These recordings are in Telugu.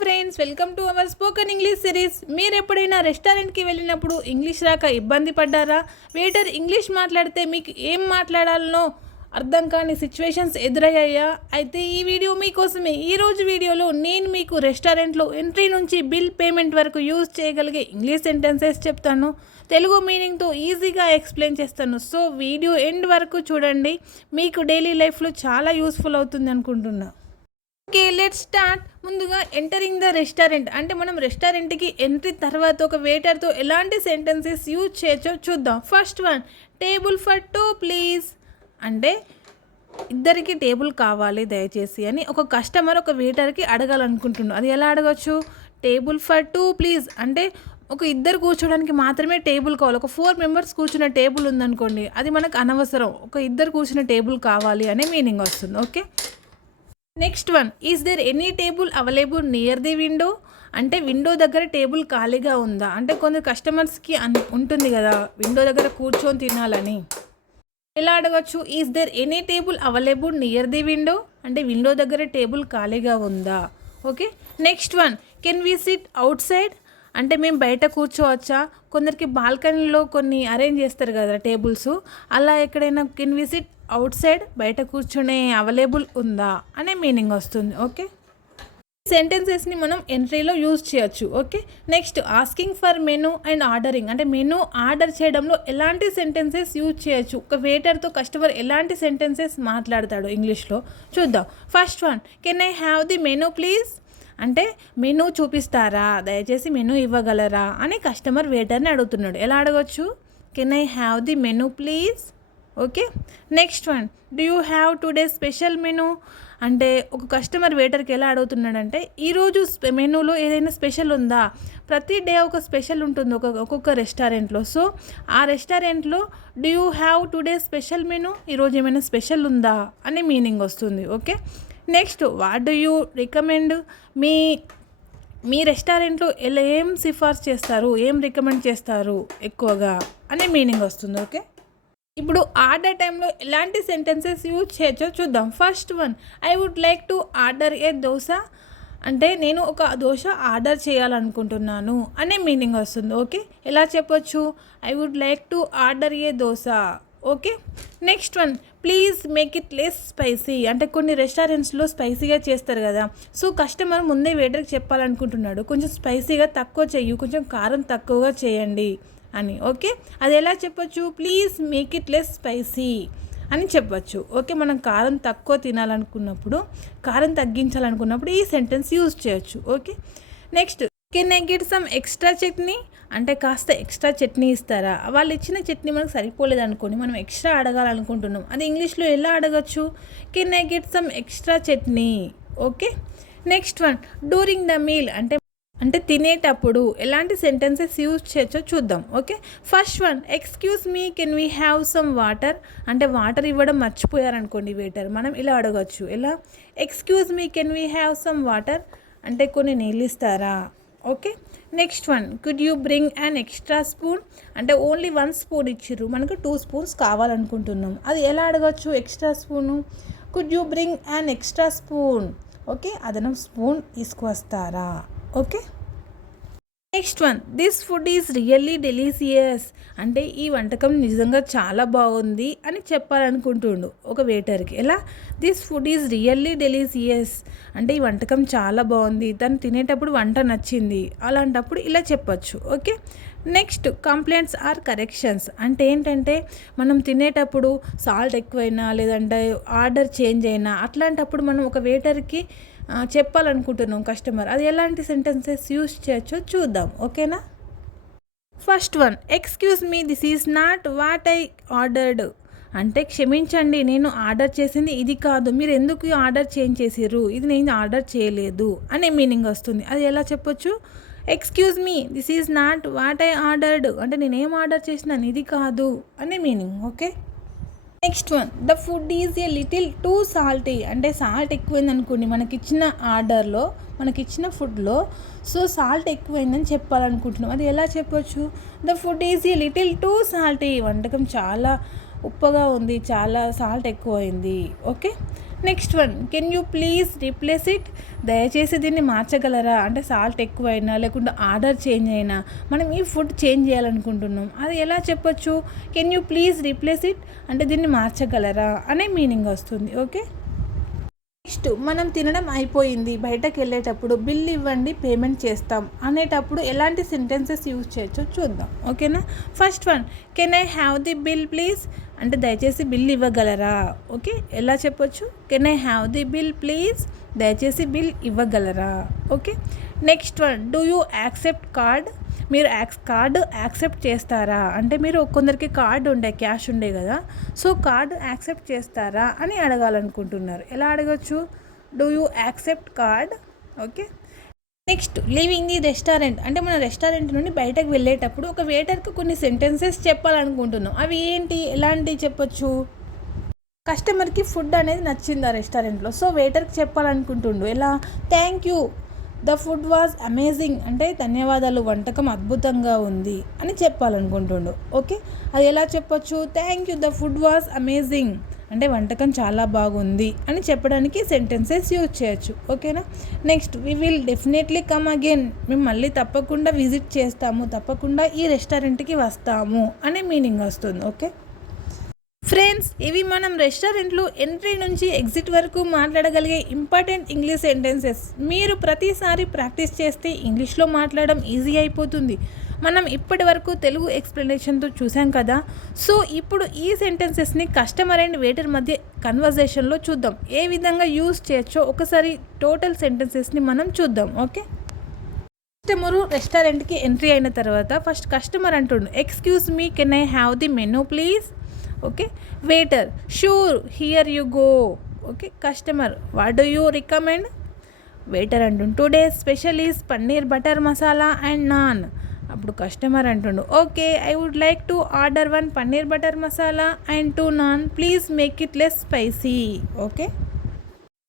Friends welcome to our spoken English series మీరు ఎప్పుడైనా రెస్టారెంట్కి వెళ్ళినప్పుడు ఇంగ్లీష్ రాక ఇబ్బంది పడ్డారా? వెయిటర్ ఇంగ్లీష్ మాట్లాడితే మీకు ఏం మాట్లాడాలనో అర్థం కాని సిచ్యువేషన్స్ ఎదురయ్యాయా? అయితే ఈ వీడియో మీకోసమే ఈరోజు వీడియోలో నేను మీకు రెస్టారెంట్లో ఎంట్రీ నుంచి బిల్ పేమెంట్ వరకు యూజ్ చేయగలిగే ఇంగ్లీష్ సెంటెన్సెస్ చెప్తాను. తెలుగు మీనింగ్తో ఈజీగా ఎక్స్ప్లెయిన్ చేస్తాను. సో వీడియో ఎండ్ వరకు చూడండి. మీకు డైలీ లైఫ్లో చాలా యూస్ఫుల్ అవుతుంది అనుకుంటున్నాను ఓకే లెట్ స్టార్ట్ ముందుగా ఎంటరింగ్ ద రెస్టారెంట్ అంటే మనం రెస్టారెంట్కి ఎంట్రీ తర్వాత ఒక వెయిటర్తో ఎలాంటి సెంటెన్సెస్ యూజ్ చేయొచ్చో చూద్దాం. First one table for two please అంటే ఇద్దరికి టేబుల్ కావాలి దయచేసి అని ఒక కస్టమర్ ఒక వెయిటర్కి అడగాలనుకుంటున్నాడు. అది ఎలా అడగచ్చు? టేబుల్ ఫర్ టూ ప్లీజ్ అంటే ఒక ఇద్దరు కూర్చోడానికి మాత్రమే టేబుల్ కావాలి. ఒక ఫోర్ మెంబర్స్ కూర్చున్న టేబుల్ ఉందనుకోండి అది మనకు అనవసరం. ఒక ఇద్దరు కూర్చున్న టేబుల్ కావాలి అనే మీనింగ్ వస్తుంది. Okay next one is there any table available near the window అంటే విండో దగ్గర టేబుల్ ఖాళీగా ఉందా? అంటే కొందరు కస్టమర్స్కి అన్ ఉంటుంది కదా విండో దగ్గర కూర్చొని తినాలని. ఎలా అడగచ్చు? Is there any table available near the window అంటే విండో దగ్గర టేబుల్ ఖాళీగా ఉందా? Okay next one can we sit outside అంటే మేము బయట కూర్చోవచ్చా? కొందరికి బాల్కనీలో కొన్ని అరేంజ్ చేస్తారు కదా టేబుల్స్ అలా ఎక్కడైనా can we sit outside బయట కూర్చునే అవైలబుల్ ఉందా అనే మీనింగ్ వస్తుంది ఓకే? సెంటెన్సెస్ని మనం ఎంట్రీలో యూజ్ చేయొచ్చు okay? Next asking for menu and ordering అంటే మెనూ ఆర్డర్ చేయడంలో ఎలాంటి సెంటెన్సెస్ యూజ్ చేయొచ్చు? ఒక వెయిటర్తో కస్టమర్ ఎలాంటి సెంటెన్సెస్ మాట్లాడతాడు ఇంగ్లీష్లో? చూద్దాం. First one can I have the menu please అంటే మెనూ చూపిస్తారా? దయచేసి మెనూ ఇవ్వగలరా? అని కస్టమర్ వెయిటర్ని అడుగుతున్నాడు. ఎలా అడగచ్చు? Can I have the menu please okay? Next one do you have today special menu అంటే ఒక కస్టమర్ వెయిటర్కి ఎలా అడుగుతున్నాడంటే ఈరోజు మెనూలో ఏదైనా స్పెషల్ ఉందా? ప్రతి డే ఒక స్పెషల్ ఉంటుంది ఒక ఒక్కొక్క రెస్టారెంట్లో సో ఆ రెస్టారెంట్లో do you have today special menu ఈరోజు ఏమైనా స్పెషల్ ఉందా? అనే మీనింగ్ వస్తుంది. Okay? Next what do you recommend మీ మీ రెస్టారెంట్లో ఎలా ఏం సిఫార్సు చేస్తారు? ఏం రికమెండ్ చేస్తారు ఎక్కువగా? అనే మీనింగ్ వస్తుంది. ఓకే? ఇప్పుడు ఆర్డర్ టైంలో ఎలాంటి సెంటెన్సెస్ యూజ్ చేయొచ్చో చూద్దాం. First one I would like to order a dosa అంటే నేను ఒక దోశ ఆర్డర్ చేయాలనుకుంటున్నాను అనే మీనింగ్ వస్తుంది ఓకే ఎలా చెప్పొచ్చు? I would like to order a dosa okay next one please make it less spicy అంటే కొన్ని రెస్టారెంట్స్లో స్పైసీగా చేస్తారు కదా. సో కస్టమర్ ముందే వెయిటర్కి చెప్పాలనుకుంటున్నాడు. కొంచెం స్పైసీగా తక్కువ చెయ్యి కొంచెం కారం తక్కువగా చేయండి. అని ఓకే? అది ఎలా చెప్పొచ్చు? Please make it less spicy అని చెప్పచ్చు. ఓకే? మనం కారం తక్కువ తినాలనుకున్నప్పుడు కారం తగ్గించాలనుకున్నప్పుడు ఈ సెంటెన్స్ యూజ్ చేయొచ్చు. Okay? Next can I get some extra chutney? అంటే కాస్త ఎక్స్ట్రా చట్నీ ఇస్తారా? వాళ్ళు ఇచ్చిన చట్నీ మనకు సరిపోలేదు అనుకోండి మనం ఎక్స్ట్రా అడగాలనుకుంటున్నాం. అది ఇంగ్లీష్లో ఎలా అడగచ్చు? Can I get some extra chutney? Okay? Next one during the meal అంటే అంటే తినేటప్పుడు ఎలాంటి సెంటెన్సెస్ యూజ్ చేయొచ్చో చూద్దాం okay first one excuse me can we have some water అంటే వాటర్ ఇవ్వడం మర్చిపోయారనుకోండి వెయిటర్ మనం ఇలా అడగచ్చు. ఎలా? Excuse me can we have some water అంటే కొన్ని నీళ్ళు ఇస్తారా? Okay next one could you bring an extra spoon అంటే ఓన్లీ వన్ స్పూన్ ఇచ్చిర్రు. మనకు టూ స్పూన్స్ కావాలనుకుంటున్నాం. అది ఎలా అడగచ్చు extra spoon could you bring an extra spoon okay అదనం spoon తీసుకువస్తారా? Okay? Next one. This food is really delicious అంటే ఈ వంటకం నిజంగా చాలా బాగుంది అని చెప్పాలనుకుంటుండు ఒక వెయిటర్కి ఎలా? This food is really delicious అంటే ఈ వంటకం చాలా బాగుంది. తను తినేటప్పుడు వంట నచ్చింది. అలాంటప్పుడు ఇలా చెప్పచ్చు. Okay? Next complaints or corrections. అంటే ఏంటంటే మనం తినేటప్పుడు సాల్ట్ ఎక్కువైనా లేదంటే ఆర్డర్ చేంజ్ అయినా అట్లాంటప్పుడు మనం ఒక వెయిటర్కి చెప్పాలనుకుంటున్నాం కస్టమర్. అది ఎలాంటి సెంటెన్సెస్ యూస్ చేయొచ్చో చూద్దాం. ఓకేనా? First one excuse me this is not what I ordered అంటే క్షమించండి నేను ఆర్డర్ చేసింది ఇది కాదు. మీరు ఎందుకు ఆర్డర్ చేంజ్ చేసిర్రు? ఇది నేను ఆర్డర్ చేయలేదు. అనే మీనింగ్ వస్తుంది. అది ఎలా చెప్పొచ్చు? Excuse me this is not what I ordered అంటే నేనేం ఆర్డర్ చేసినాను ఇది కాదు. అనే meaning. Okay? Next one the food is a little too salty అంటే సాల్ట్ ఎక్కువైంది అనుకోండి మనకిచ్చిన ఆర్డర్లో మనకిచ్చిన ఫుడ్లో సో సాల్ట్ ఎక్కువైందని చెప్పాలనుకుంటున్నాం. అది ఎలా చెప్పొచ్చు? The food is a little too salty వంటకం చాలా ఉప్పగా ఉంది చాలా సాల్ట్ ఎక్కువైంది. Okay next one can you please replace it దయచేసి దీన్ని మార్చగలరా? అంటే సాల్ట్ ఎక్కువైనా లేకుంటే ఆర్డర్ చేంజ్ అయినా మనం ఈ ఫుడ్ చేంజ్ చేయాలనుకుంటున్నాం. అది ఎలా చెప్పొచ్చు? Can you please replace it అంటే దీన్ని మార్చగలరా? అనే మీనింగ్ వస్తుంది ఓకే నెక్స్ట్ మనం తినడం అయిపోయింది. బయటకు వెళ్ళేటప్పుడు బిల్ ఇవ్వండి పేమెంట్ చేస్తాం అనేటప్పుడు ఎలాంటి సెంటెన్సెస్ యూజ్ చేయొచ్చో చూద్దాం. ఓకేనా first one can I have the bill please అంటే దయచేసి బిల్ ఇవ్వగలరా? ఓకే ఎలా చెప్పొచ్చు? Can I have the bill please దయచేసి బిల్ ఇవ్వగలరా? Okay next one do you accept card మీరు యాక్స్ కార్డు యాక్సెప్ట్ చేస్తారా? అంటే మీరు కొందరికి కార్డు ఉండే క్యాష్ ఉండే కదా సో కార్డు యాక్సెప్ట్ చేస్తారా అని అడగాలనుకుంటున్నారు. ఎలా అడగచ్చు? Do you accept card? Okay. Next leaving the restaurant. అంటే మన రెస్టారెంట్ నుండి బయటకు వెళ్ళేటప్పుడు ఒక వెయిటర్కి కొన్ని సెంటెన్సెస్ చెప్పాలనుకుంటున్నాం. అవి ఏంటి? ఎలాంటివి చెప్పొచ్చు? కస్టమర్కి ఫుడ్ అనేది నచ్చింది ఆ రెస్టారెంట్లో? సో వెయిటర్కి చెప్పాలనుకుంటుండు. ఎలా? Thank you. The food was amazing అంటే ధన్యవాదాలు వంటకం అద్భుతంగా ఉంది అని చెప్పాలనుకుంటుండు. ఓకే? అది ఎలా చెప్పొచ్చు? Thank you the food was amazing అంటే వంటకం చాలా బాగుంది అని చెప్పడానికి సెంటెన్సెస్ యూజ్ చేయొచ్చు. ఓకేనా? Next we will definitely come again మేము మళ్ళీ తప్పకుండా విజిట్ చేస్తాము తప్పకుండా ఈ రెస్టారెంట్కి వస్తాము అనే మీనింగ్ వస్తుంది. ఓకే? ఫ్రెండ్స్ ఇవి మనం రెస్టారెంట్లో ఎంట్రీ నుంచి ఎగ్జిట్ వరకు మాట్లాడగలిగే ఇంపార్టెంట్ ఇంగ్లీష్ సెంటెన్సెస్. మీరు ప్రతిసారి ప్రాక్టీస్ చేస్తే ఇంగ్లీష్లో మాట్లాడడం ఈజీ అయిపోతుంది. మనం ఇప్పటి వరకు తెలుగు ఎక్స్ప్లెనేషన్తో చూసాం కదా. సో ఇప్పుడు ఈ సెంటెన్సెస్ని కస్టమర్ అండ్ వెయిటర్ మధ్య కన్వర్జేషన్లో చూద్దాం. ఏ విధంగా యూస్ చేయొచ్చో ఒకసారి టోటల్ సెంటెన్సెస్ని మనం చూద్దాం ఓకే? కస్టమరు రెస్టారెంట్కి ఎంట్రీ అయిన తర్వాత ఫస్ట్ కస్టమర్ అంటుండు excuse me can I have the menu please? Okay? Waiter sure here you go okay? Customer what do you recommend waiter అంటుండు today special is paneer butter masala and naan అప్పుడు కస్టమర్ అంటుండు okay I would like to order one paneer butter masala and two naan please make it less spicy okay?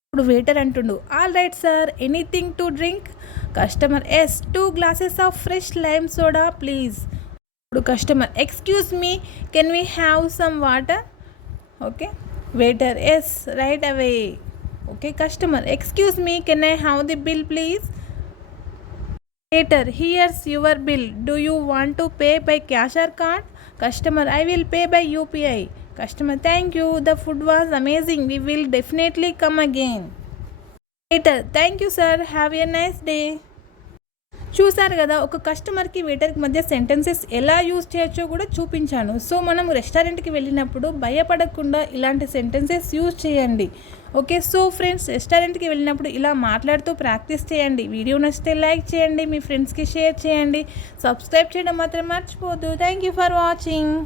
ఇప్పుడు వెయిటర్ అంటుండు all right sir anything to drink customer yes two glasses of fresh lime soda please ఇప్పుడు customer excuse me can we have some water okay waiter yes right away okay customer excuse me can I have the bill please Later, here's your bill. Do you want to pay by cash or card? Customer, I will pay by UPI. Customer, thank you. The food was amazing. We will definitely come again. Later, thank you, sir. Have a nice day. చూశారు కదా ఒక కస్టమర్కి వెయిటర్కి మధ్య సెంటెన్సెస్ ఎలా యూజ్ చేయొచ్చో కూడా చూపించాను. సో మనం రెస్టారెంట్కి వెళ్ళినప్పుడు భయపడకుండా ఇలాంటి సెంటెన్సెస్ యూజ్ చేయండి. ఓకే? సో ఫ్రెండ్స్ రెస్టారెంట్కి వెళ్ళినప్పుడు ఇలా మాట్లాడుతూ ప్రాక్టీస్ చేయండి. వీడియో నచ్చితే లైక్ చేయండి మీ ఫ్రెండ్స్కి షేర్ చేయండి. సబ్స్క్రైబ్ చేయడం మాత్రం మర్చిపోద్దు థ్యాంక్ యూ ఫర్ వాచింగ్.